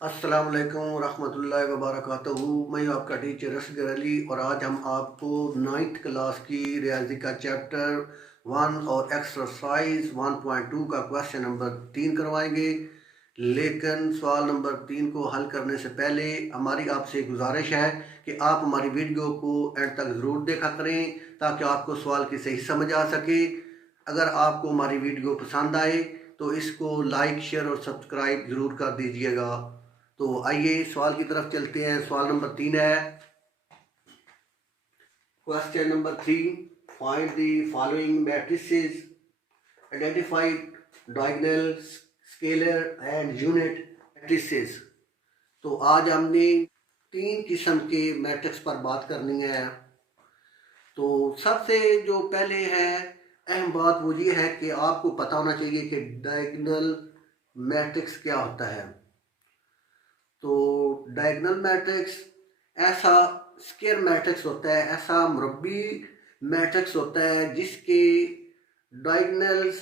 अस्सलाम वालेकुम रहमतुल्लाहि व बरकातहू। मैं आपका टीचर असगर अली और आज हम आपको 9th क्लास की रियाजी का चैप्टर 1 और एक्सरसाइज 1.2 का क्वेश्चन नंबर 3 करवाएंगे। लेकिन सवाल नंबर 3 को हल करने से पहले हमारी आपसे गुजारिश है कि आप हमारी वीडियो को एंड तक ज़रूर देखा करें ताकि आपको सवाल की सही समझ आ सके। अगर आपको हमारी वीडियो पसंद आए तो इसको लाइक शेयर और सब्सक्राइब ज़रूर कर दीजिएगा। तो आइए सवाल की तरफ चलते हैं। सवाल नंबर 3 है, question number 3, find the following matrices, identify diagonal, scalar and unit matrices. तो आज हमने 3 किस्म के मैट्रिक्स पर बात करनी है। तो सबसे जो पहले है अहम बात वो ये है कि आपको पता होना चाहिए कि डायगोनल मैट्रिक्स क्या होता है। तो डायगोनल मैट्रिक्स ऐसा स्क्वायर मैट्रिक्स होता है, ऐसा मुरब्बी मैट्रिक्स होता है जिसके डायगोनल्स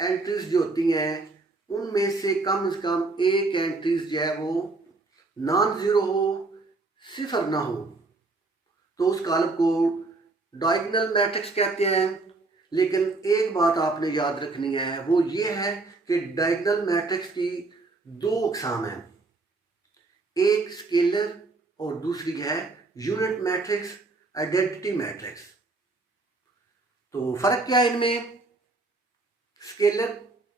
एंट्रीज जो होती हैं उनमें से कम एक एंट्रीज जो है वो नॉन ज़ीरो हो, सिफर ना हो, तो उस कॉलम को डायगोनल मैट्रिक्स कहते हैं। लेकिन एक बात आपने याद रखनी है, वो ये है कि डायगोनल मैट्रिक्स की दो अक़साम हैं, एक स्केलर और दूसरी है यूनिट मैट्रिक्स, आइडेंटिटी मैट्रिक्स। तो फर्क क्या है इनमें? स्केलर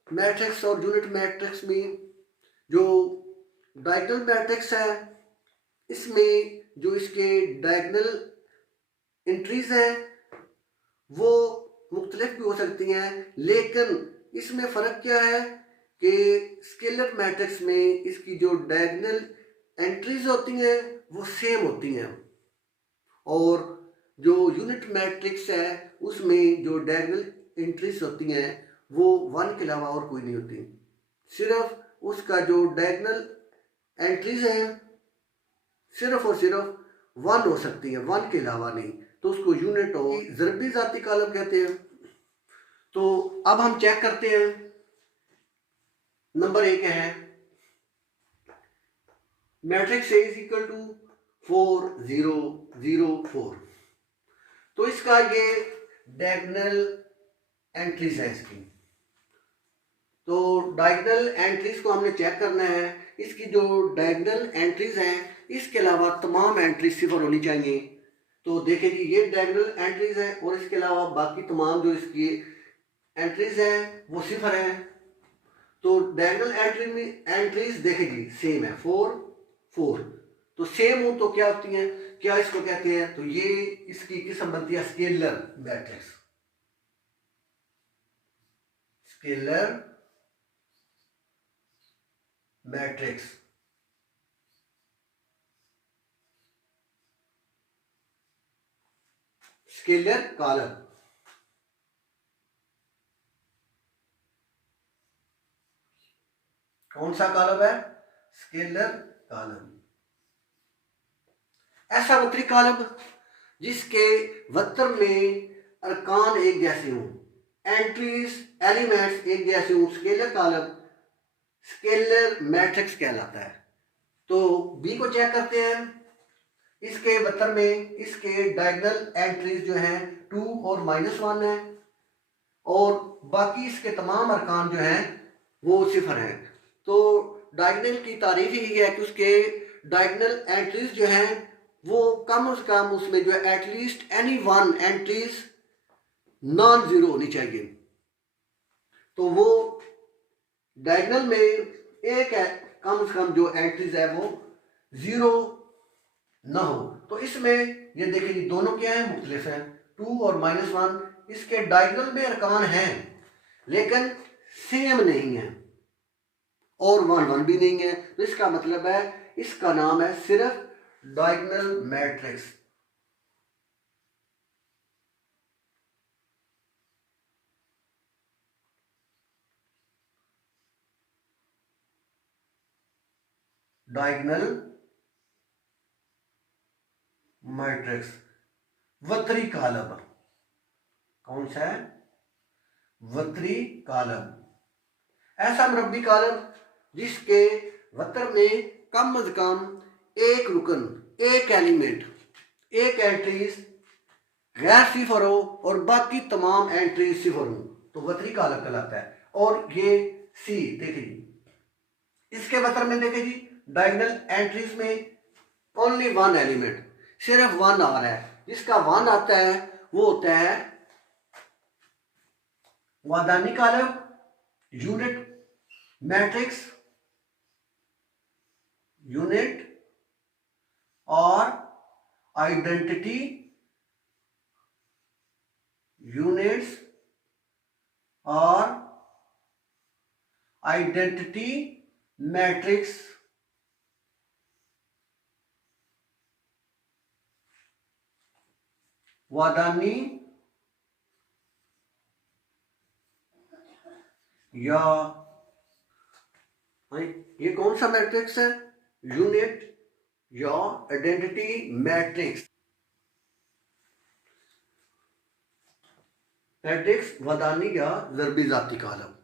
मैट्रिक्स और यूनिट मैट्रिक्स में जो डायगोनल मैट्रिक्स है इसमें जो इसके डायगोनल एंट्रीज हैं वो मुख्तलिफ भी हो सकती हैं, लेकिन इसमें फ़र्क क्या है कि स्केलर मैट्रिक्स में इसकी जो डायगोनल एंट्रीज होती हैं वो सेम होती हैं और जो यूनिट मैट्रिक्स है उसमें जो डायगोनल एंट्रीज होती हैं वो 1 के अलावा और कोई नहीं होती। सिर्फ उसका जो डायगोनल एंट्रीज हैं सिर्फ और सिर्फ 1 हो सकती है, 1 के अलावा नहीं, तो उसको यूनिट और ज़रबी ज़ाती कॉलम कहते हैं। तो अब हम चेक करते हैं। नंबर 1 है matrix A is equal to 4 0 0 4। तो इसका ये डायगोनल एंट्रीज है इसकी। तो डायगोनल एंट्रीज को हमने चेक करना है। इसकी जो डायगोनल एंट्रीज हैं इसके अलावा तमाम एंट्रीज सिफर होनी चाहिए। तो देखिए जी, ये डायगोनल एंट्रीज है और इसके अलावा बाकी तमाम जो इसकी एंट्रीज हैं वो सिफर हैं। तो डायगोनल एंट्रीज देखिए जी सेम है, 4 4। तो सेम हो तो क्या होती हैं, क्या इसको कहते हैं? तो ये इसकी किस्म बनती है scalar matrix. Scalar matrix. Scalar column. कौन सा कॉलम है? Scalar column. ऐसा वक्री कॉलम जिसके वक्र में अरकान एक जैसे हों, एंट्रीज एलिमेंट्स एक जैसे हों, स्केलर कॉलम स्केलर मैट्रिक्स कहलाता है। तो बी को चेक करते हैं। इसके वक्र में इसके डायगोनल एंट्रीज जो हैं 2 और -1 है और बाकी इसके तमाम अरकान जो हैं वो सिफर हैं। तो डायगोनल की तारीफ ही है कि उसके डायगोनल एंट्रीज जो हैं वो कम से कम उसमें जो है at least any one entries non zero होनी चाहिए। तो वो डायगोनल में एक है कम से कम जो एंट्रीज है वो 0 ना हो। तो इसमें ये देखिए दोनों क्या है, मुख्तलिफ है, 2 और -1। इसके डायगोनल में अरकान हैं लेकिन सेम नहीं है और 1 1 भी नहीं है। तो इसका मतलब है इसका नाम है सिर्फ डायगोनल मैट्रिक्स। डायगोनल मैट्रिक्स वक्री कॉलम। कौन सा है? वक्री कॉलम। ऐसा मुरब्बी कॉलम जिसके वक्र में कम अज कम एक रुकन, एक एलिमेंट, एक एंट्रीज गैर सिफर हो और बाकी तमाम एंट्रीज सिफर हो तो वक्री कालब कहलाता है। और ये सी देखिए इसके वक्र में देखिए जी डायगोनल एंट्रीज में ओनली वन एलिमेंट, सिर्फ वन आ रहा है, जिसका वन आता है वो होता है वादानी कालब, यूनिट मैट्रिक्स, यूनिट और आइडेंटिटी, यूनिट्स और आइडेंटिटी मैट्रिक्स, वादानी या ये कौन सा मैट्रिक्स है? यूनिट या आइडेंटिटी मैट्रिक्स, मैट्रिक्स वादानी या ज़रबी ज़ाती कालम।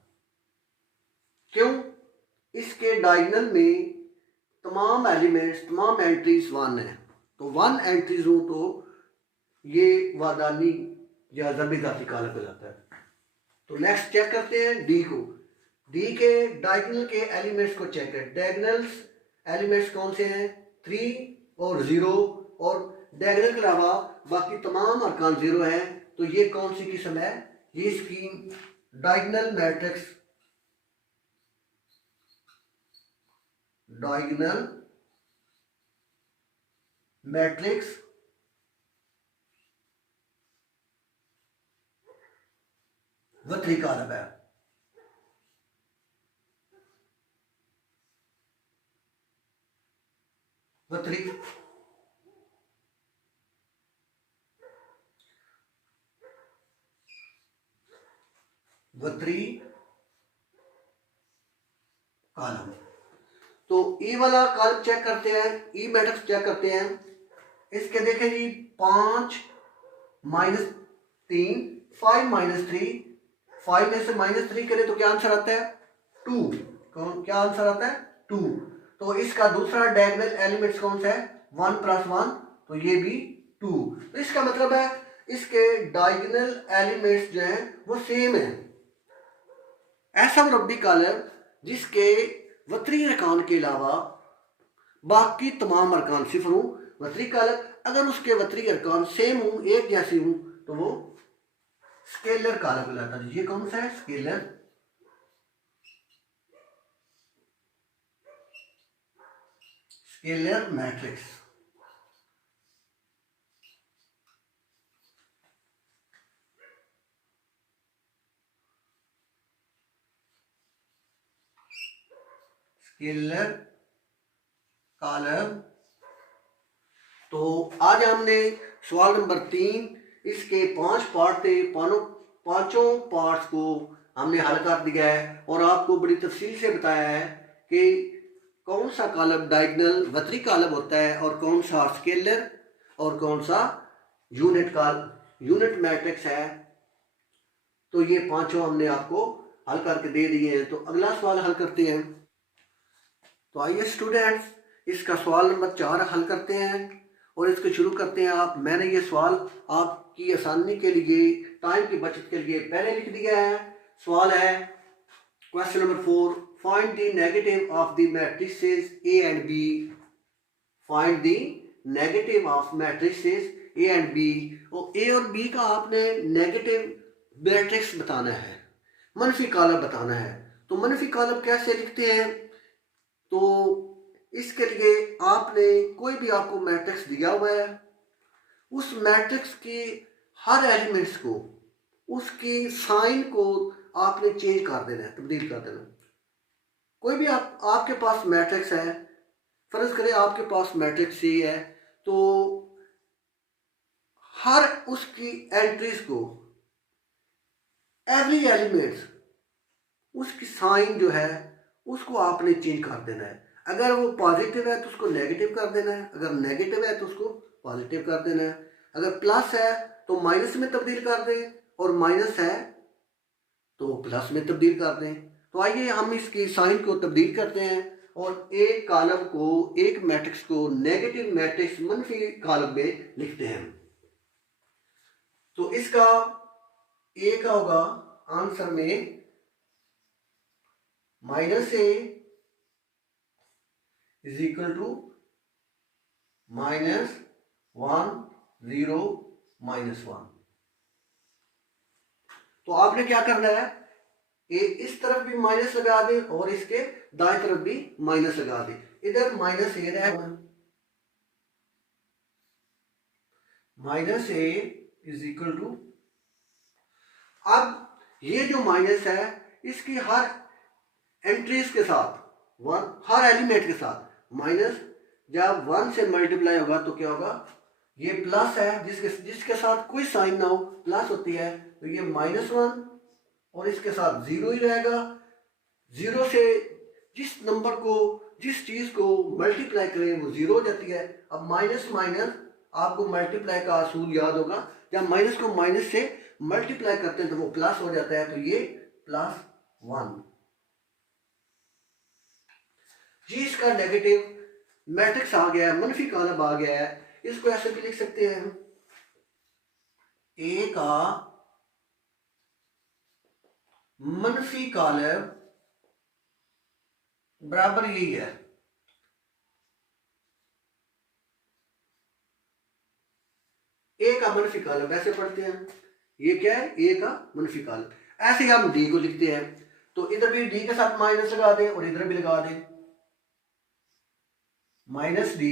क्यों? इसके डायगोनल में तमाम एलिमेंट्स, तमाम एंट्रीज वन है, तो वन एंट्रीज हो तो ये वादानी या ज़रबी ज़ाती कालम कहलाता है। तो नेक्स्ट चेक करते हैं डी को। डी के डायगोनल के एलिमेंट्स को चेक करें। डायगोनल्स एलिमेंट्स कौन से हैं? 3 और 0, और डायगोनल के अलावा बाकी तमाम अरकान 0 हैं। तो ये कौन सी किस्म है? ये इसकी डायगोनल मैट्रिक्स, डायगोनल मैट्रिक्स वक्री कालब है। वक्री वक्री कालम। तो ई वाला कालम चेक करते हैं, ई मैट्रिक्स चेक करते हैं। इसके देखें जी 5 -3, 5 -3, 5 में से -3 करें तो क्या आंसर आता है? 2। क्या आंसर आता है? 2। तो इसका दूसरा डायगोनल एलिमेंट्स कौन सा है? 1 + 1, तो ये भी 2। तो इसका मतलब है इसके डायगोनल एलिमेंट्स जो हैं वो सेम है। ऐसा मुरब्बी कालम जिसके वक्री अरकान के अलावा बाकी तमाम अरकान सिफर हों, वक्री कालम। अगर उसके वक्री अरकान सेम हों, एक जैसे हों, तो वो स्केलर कालम कहलाता है। ये कौन सा है? Scalar. Scalar matrix. Scalar column. तो आज हमने सवाल नंबर 3, इसके 5 पार्ट थे, पांचों पार्ट्स को हमने हल कर दिया है और आपको बड़ी तफसील से बताया है कि कौन सा कॉलम डायगोनल वक्री कॉलम होता है और कौन सा स्केलर और कौन सा यूनिट मैट्रिक्स है। तो ये पांचों हमने आपको हल करके दे दिए हैं। तो अगला सवाल हल करते हैं। तो आइए स्टूडेंट्स, इसका सवाल नंबर 4 हल करते हैं और इसको शुरू करते हैं। आप मैंने ये सवाल आपकी आसानी के लिए, टाइम की बचत के लिए पहले लिख दिया है। सवाल है question number 4, find the negative of the matrices A and B. Find the negative of matrices A and B. और ए और बी का आपने नेगेटिव मैट्रिक्स बताना है, मनफी कॉलम बताना है। तो मनफी कॉलम कैसे लिखते हैं? तो इसके लिए आपने कोई भी आपको मैट्रिक्स दिया हुआ है, उस मैट्रिक्स की हर एलिमेंट्स को, उसकी साइन को आपने चेंज कर देना है, तब्दील कर देना। कोई भी आपके पास मैट्रिक्स है, फर्ज करें आपके पास मैट्रिक्स सी है, तो हर उसकी एंट्रीज को, एवरी एलिमेंट्स, उसकी साइन जो है उसको आपने चेंज कर देना है। अगर वो पॉजिटिव है तो उसको नेगेटिव कर देना है, अगर नेगेटिव है तो उसको पॉजिटिव कर देना है, अगर प्लस है तो माइनस में तब्दील कर दें और माइनस है तो प्लस में तब्दील कर दें। तो आइए हम इसकी साइन को तब्दील करते हैं और एक कॉलम को, एक मैट्रिक्स को नेगेटिव मैट्रिक्स मनफी कॉलम में लिखते हैं। तो इसका ए का होगा आंसर में minus A is equal to -1 0 -1। तो आपने क्या करना है, ए इस तरफ भी माइनस लगा दे और इसके दाएं तरफ भी माइनस लगा दे। इधर माइनस ए रहेगा, minus A is equal to, अब ये जो माइनस है इसकी हर एंट्रीज के साथ, हर एलिमेंट के साथ माइनस जब 1 से मल्टीप्लाई होगा तो क्या होगा, ये प्लस है, जिसके साथ कोई साइन ना हो प्लस होती है, तो ये -1 और इसके साथ 0 ही रहेगा। 0 से जिस नंबर को, जिस चीज को मल्टीप्लाई करें वो 0 हो जाती है। अब माइनस माइनस आपको मल्टीप्लाई का असूल याद होगा, जब माइनस को माइनस से मल्टीप्लाई करते हैं तो वो प्लस हो जाता है, तो ये +1। जी इसका नेगेटिव मैट्रिक्स आ गया है, मनफी कॉलम आ गया है। इसको ऐसे भी लिख सकते हैं, ए का मनफी कॉलम बराबर यही है, ए का मनफी कॉलम वैसे पढ़ते हैं, ये क्या है, ए का मनफी कॉलम। ऐसे ही हम डी को लिखते हैं, तो इधर भी डी के साथ माइनस लगा दें और इधर भी लगा दें, -d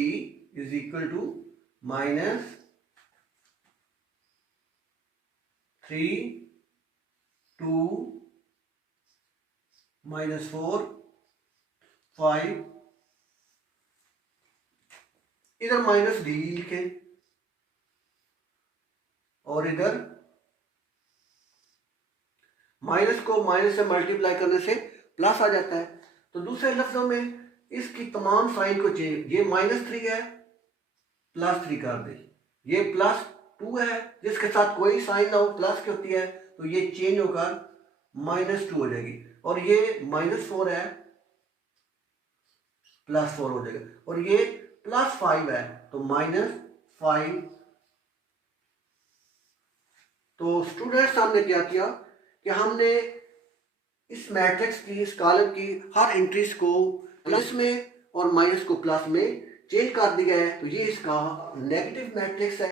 इज इक्वल टू -3 2 -4 5, इधर -d लिखे और इधर माइनस को माइनस से मल्टीप्लाई करने से प्लस आ जाता है। तो दूसरे लफ्जों में इसकी तमाम साइन को चेंज, ये -3 है +3 कर दे, ये +2 है जिसके साथ कोई साइन ना हो प्लस की होती है, तो ये चेंज होकर -2 हो जाएगी, और ये -4 है +4 हो जाएगा, और ये +5 है तो -5। तो स्टूडेंट्स हमने क्या किया कि हमने इस मैट्रिक्स की, इस कॉलम की हर एंट्रीज को प्लस में और माइनस को प्लस में चेंज कर दिया है, तो ये इसका नेगेटिव मैट्रिक्स है।